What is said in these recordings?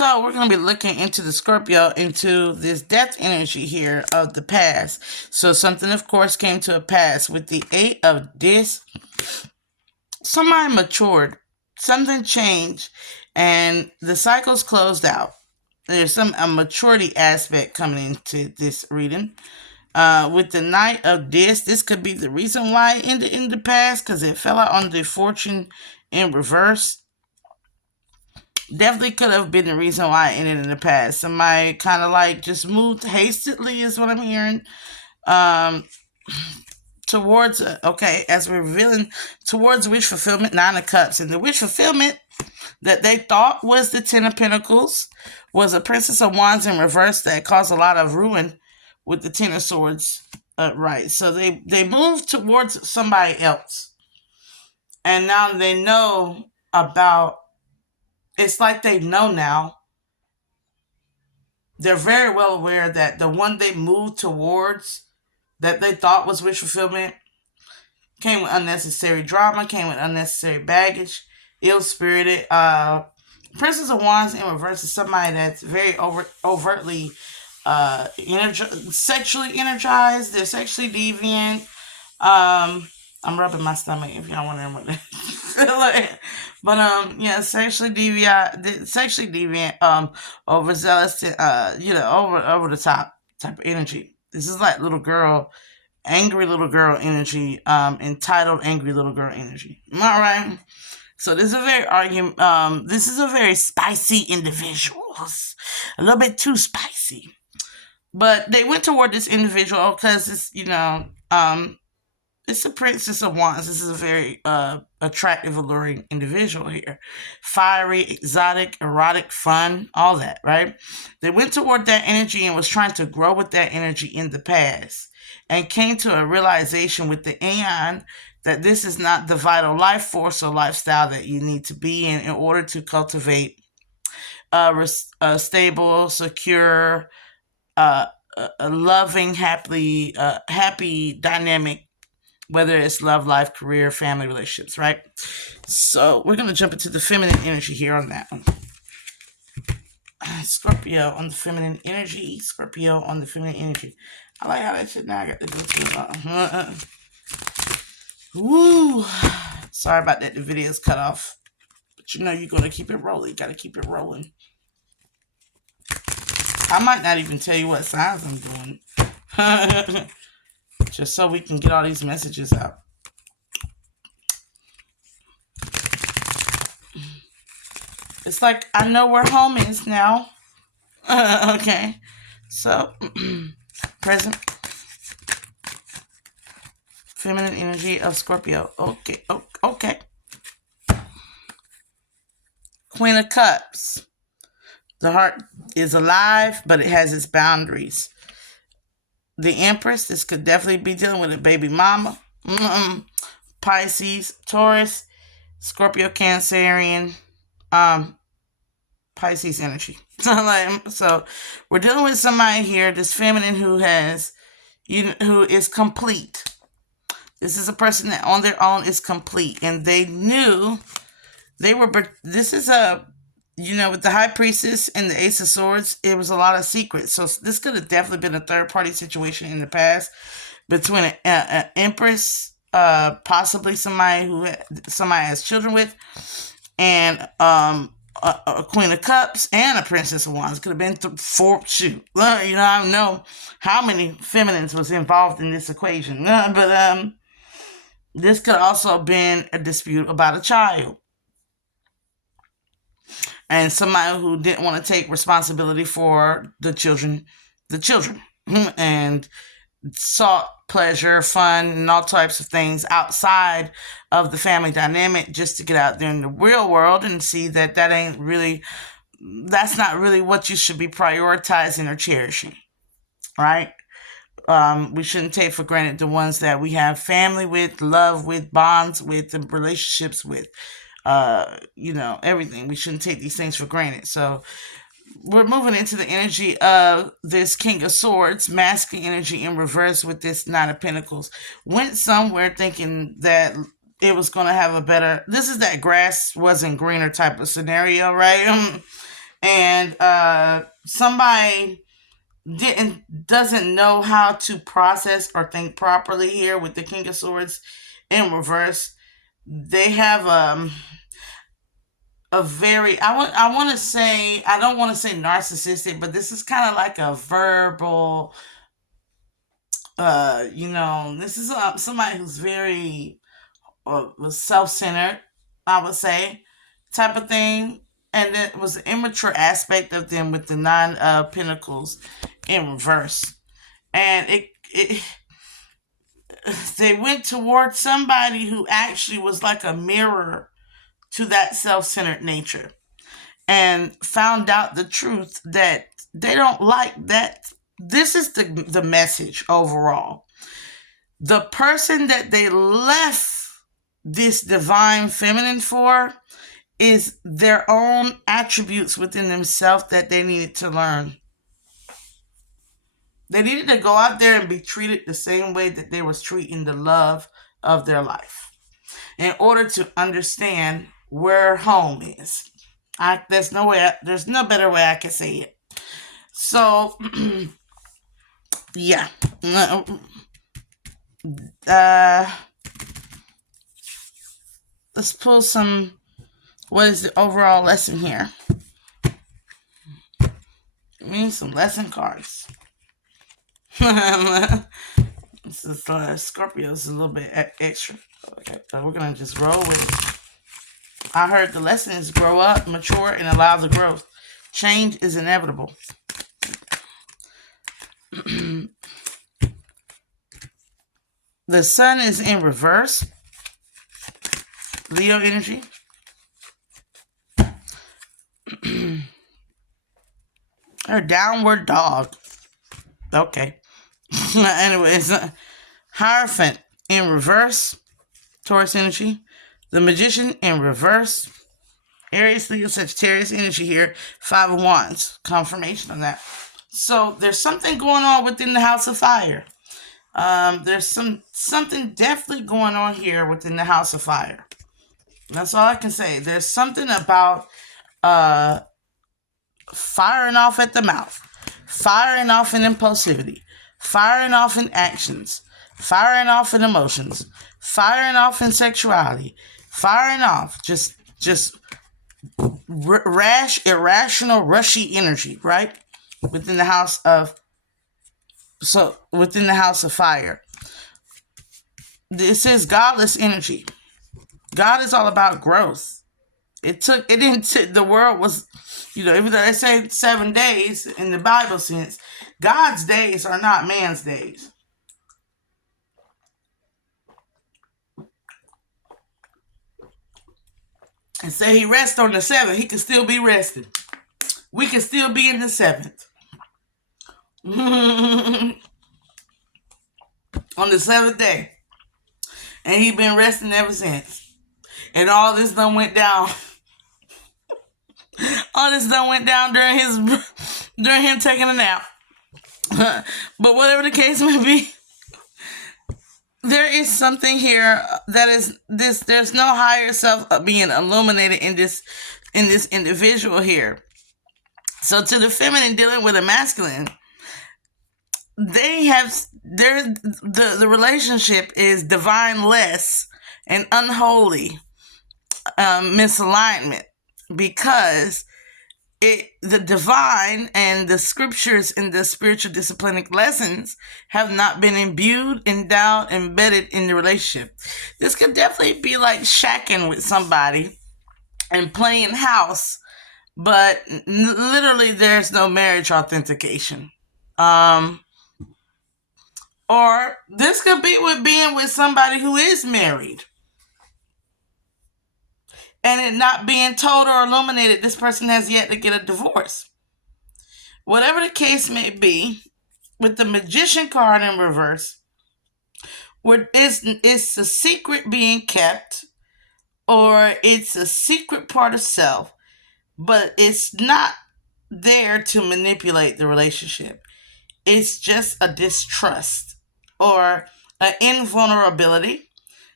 So we're going to be looking into the Scorpio, into this death energy here of the past. So something, of course, came to a pass with the 8 of Discs. Somebody matured, something changed, and the cycle's closed out. There's a maturity aspect coming into this reading. With the Knight of Discs, this could be the reason why it ended in the past, because it fell out on the Fortune in reverse. Definitely could have been the reason why it ended in the past. Somebody kind of like just moved hastily, is what I'm hearing. Towards, as we're revealing, towards wish fulfillment, 9 of Cups. And the wish fulfillment that they thought was the 10 of Pentacles was a Princess of Wands in reverse that caused a lot of ruin with the 10 of Swords. Right. So they moved towards somebody else. And now they know about, it's like they know now. They're very well aware that the one they moved towards that they thought was wish fulfillment came with unnecessary drama, came with unnecessary baggage, ill-spirited. Princess of Wands in reverse is somebody that's very overtly sexually energized. They're sexually deviant. I'm rubbing my stomach if y'all wondering what that. But sexually deviant, overzealous, over the top type of energy. This is like little girl, angry little girl energy, entitled angry little girl energy. Am I right? So this is a very spicy individual. A little bit too spicy. But they went toward this individual because it's, it's a Princess of Wands. This is a very attractive, alluring individual here. Fiery, exotic, erotic, fun, all that, right? They went toward that energy and was trying to grow with that energy in the past and came to a realization with the Aeon that this is not the vital life force or lifestyle that you need to be in order to cultivate a stable, secure, a loving, happy, dynamic, whether it's love, life, career, family, relationships, right? So we're going to jump into the feminine energy here on that one. Scorpio on the feminine energy. Scorpio on the feminine energy. I like how that shit now I got to go to Woo! Sorry about that. The video's cut off. But you're going to keep it rolling. Got to keep it rolling. I might not even tell you what signs I'm doing. Just so we can get all these messages out. It's like I know where home is now. Okay. So, present. Feminine energy of Scorpio. Okay. Queen of Cups. The heart is alive, but it has its boundaries. The Empress. This could definitely be dealing with a baby mama. Pisces, Taurus, Scorpio, Cancerian, Pisces energy. So we're dealing with somebody here, this feminine who is complete. This is a person that on their own is complete, and they knew they were. This is with the High Priestess and the Ace of Swords, it was a lot of secrets. So this could have definitely been a third-party situation in the past between an Empress, possibly somebody has children with, and a Queen of Cups and a Princess of Wands. It could have been I don't know how many feminines was involved in this equation, but this could also have been a dispute about a child. And somebody who didn't want to take responsibility for the children, and sought pleasure, fun, and all types of things outside of the family dynamic just to get out there in the real world and see that that's not really what you should be prioritizing or cherishing, right? We shouldn't take for granted the ones that we have family with, love with, bonds with, and relationships with. Everything. We shouldn't take these things for granted. So we're moving into the energy of this King of Swords, masculine energy in reverse with this Nine of Pentacles. Went somewhere thinking that it was going to have this is that grass wasn't greener type of scenario, right? And somebody doesn't know how to process or think properly here with the King of Swords in reverse. They have a very I want to say, I don't want to say narcissistic, but this is kind of like a verbal this is somebody who's very self-centered, I would say, type of thing. And it was an immature aspect of them with the nine pentacles in reverse. And it they went towards somebody who actually was like a mirror to that self-centered nature, and found out the truth that they don't like that. This is the message overall. The person that they left this divine feminine for is their own attributes within themselves that they needed to learn. They needed to go out there and be treated the same way that they was treating the love of their life in order to understand where home is. There's no better way I can say it. So, yeah. Let's pull some. What is the overall lesson here? We need some lesson cards. This is Scorpio is a little bit extra. Okay, so we're gonna just roll with it. I heard the lesson is grow up, mature, and allow the growth. Change is inevitable. The sun is in reverse. Leo energy. Her downward dog. Okay. Anyways, Hierophant in reverse. Taurus energy. The Magician in reverse. Aries, Leo, Sagittarius energy here. 5 of Wands. Confirmation of that. So there's something going on within the House of Fire. There's something definitely going on here within the House of Fire. That's all I can say. There's something about firing off at the mouth, firing off in impulsivity, firing off in actions, firing off in emotions, firing off in sexuality, firing off just rash, irrational, rushy energy, right? Within the house of fire. This is godless energy. God is all about growth. The world was, even though they say 7 days in the Bible sense, God's days are not man's days. And say he rests on the 7th, he can still be resting. We can still be in the 7th. On the 7th day. And he been resting ever since. And all this done went down. All this done went down during him taking a nap. But whatever the case may be, there is something here that is this. There's no higher self being illuminated in this individual here. So to the feminine dealing with a masculine, they have the relationship is divine less and unholy misalignment, because the divine and the scriptures and the spiritual disciplinic lessons have not been imbued, endowed, embedded in the relationship. This could definitely be like shacking with somebody and playing house, but literally there's no marriage authentication. Or this could be with being with somebody who is married and it not being told or illuminated this person has yet to get a divorce. Whatever the case may be, with the Magician card in reverse, where it's a secret being kept, or it's a secret part of self, but it's not there to manipulate the relationship. It's just a distrust or an invulnerability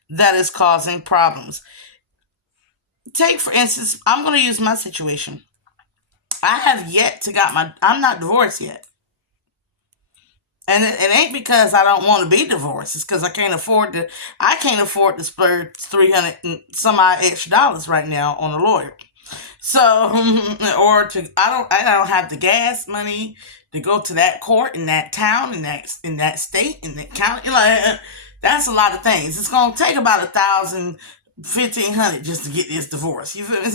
that is causing problems. Take, for instance, I'm going to use my situation. I have yet to got I'm not divorced yet. And it ain't because I don't want to be divorced. It's because I can't afford to splurge 300 and some odd extra dollars right now on a lawyer. So, I don't have the gas money to go to that court in that town, in that state, in that county. Like, that's a lot of things. It's gonna take about 1,000, 1,500 just to get this divorce. You feel me?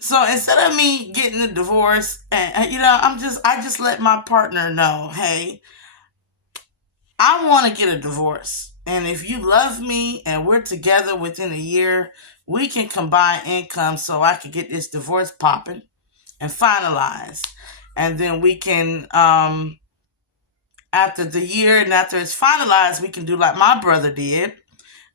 So instead of me getting a divorce, and I just let my partner know, hey, I want to get a divorce. And if you love me and we're together within a year, we can combine income so I can get this divorce popping and finalized. And then we can, after the year and after it's finalized, we can do like my brother did,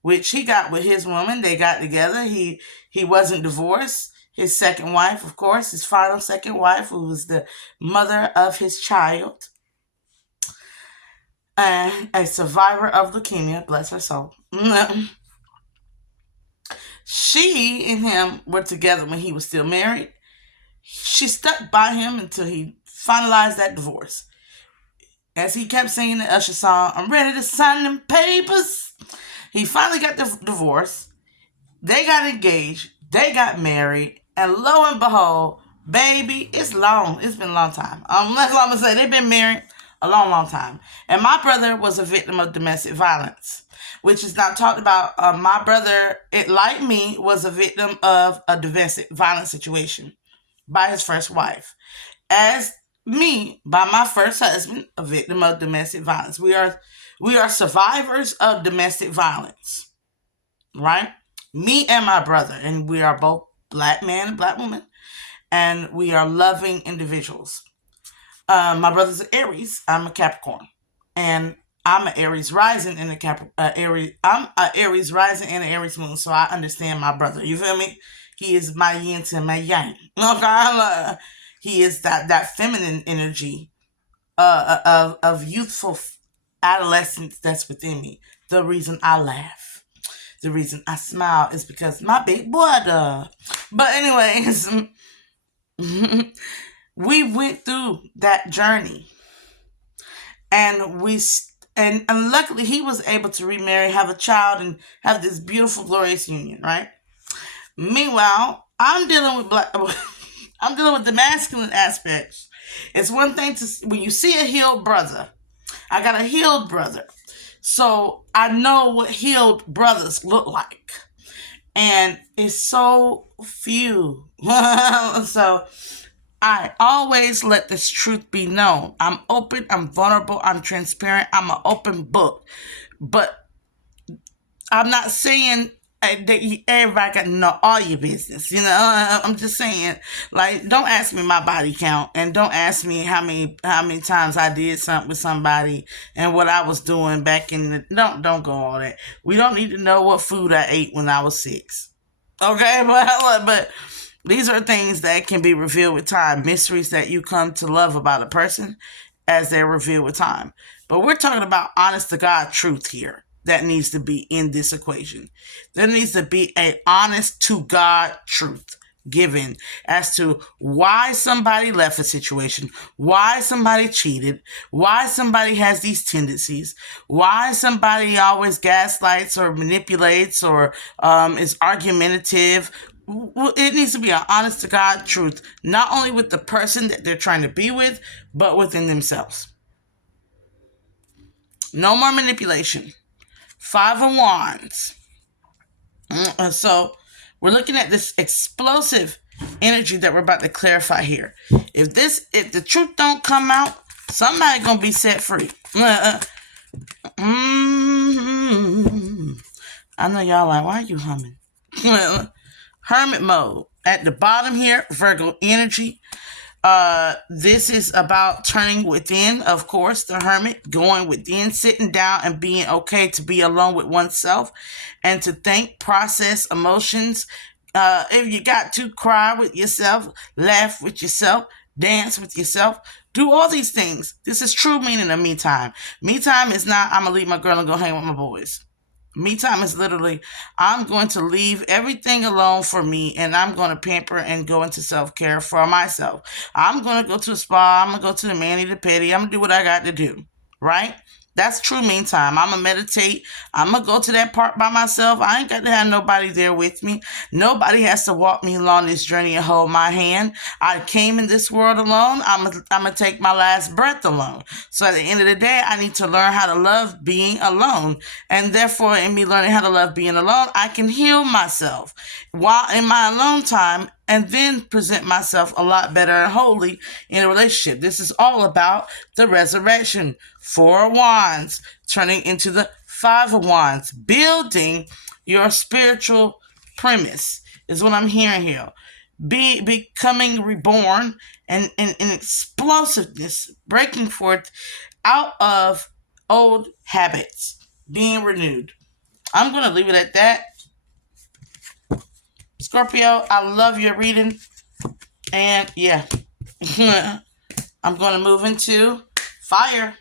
which he got with his woman. They got together. He wasn't divorced. His second wife, of course, his final second wife, who was the mother of his child, and a survivor of leukemia, bless her soul. She and him were together when he was still married. She stuck by him until he finalized that divorce. As he kept singing the Usher song, I'm ready to sign them papers. He finally got the divorce. They got engaged. They got married. And lo and behold, baby, it's long. It's been a long time. That's all I'm going to say. They've been married a long, long time. And my brother was a victim of domestic violence, which is not talked about. My brother, like me, was a victim of a domestic violence situation by his first wife. As me, by my first husband, a victim of domestic violence. We are survivors of domestic violence, right? Me and my brother, and we are both black man and black woman, and we are loving individuals. My brother's an Aries. I'm a Capricorn, and I'm an Aries rising and I'm an Aries rising and an Aries moon, so I understand my brother. You feel me? He is my yin to my yang. Okay, he is that feminine energy of youthful adolescence that's within me. The reason I laugh, the reason I smile is because my big boy does. But anyways, we went through that journey, and and luckily he was able to remarry, have a child, and have this beautiful, glorious union, right? Meanwhile, I'm dealing with I'm dealing with the masculine aspects. It's one thing when you see a healed brother. I got a healed brother, so I know what healed brothers look like, and it's so few. So I always let this truth be known. I'm open, I'm vulnerable, I'm transparent, I'm an open book. But I'm not saying that everybody got to know all your business. I'm just saying, like, don't ask me my body count, and don't ask me how many times I did something with somebody and what I was doing back in the. Don't go all that. We don't need to know what food I ate when I was 6. Okay, but these are things that can be revealed with time, mysteries that you come to love about a person as they're revealed with time. But we're talking about honest to God truth here that needs to be in this equation. There needs to be an honest to God truth given as to why somebody left a situation, why somebody cheated, why somebody has these tendencies, why somebody always gaslights or manipulates or is argumentative. It needs to be an honest to God truth, not only with the person that they're trying to be with, but within themselves. No more manipulation. 5 of Wands. So we're looking at this explosive energy that we're about to clarify here. If the truth don't come out, somebody gonna be set free. I know y'all like, why are you humming? Hermit mode. At the bottom here, Virgo energy. This is about turning within, of course, the hermit, going within, sitting down and being okay to be alone with oneself and to think, process emotions. If you got to, cry with yourself, laugh with yourself, dance with yourself, do all these things. This is true meaning of me time. Me time is not, I'm going to leave my girl and go hang with my boys. Me time is literally, I'm going to leave everything alone for me, and I'm going to pamper and go into self-care for myself. I'm going to go to a spa. I'm going to go to the mani, the pedi. I'm going to do what I got to do. Right? That's true me time. I'm going to meditate. I'm going to go to that park by myself. I ain't got to have nobody there with me. Nobody has to walk me along this journey and hold my hand. I came in this world alone. I'm going to take my last breath alone. So at the end of the day, I need to learn how to love being alone. And therefore, in me learning how to love being alone, I can heal myself while in my alone time, and then present myself a lot better and wholly in a relationship. This is all about the resurrection. 4 of Wands turning into the 5 of Wands. Building your spiritual premise is what I'm hearing here. Becoming reborn and explosiveness, breaking forth out of old habits, being renewed. I'm going to leave it at that. Scorpio, I love your reading. And yeah, I'm going to move into fire.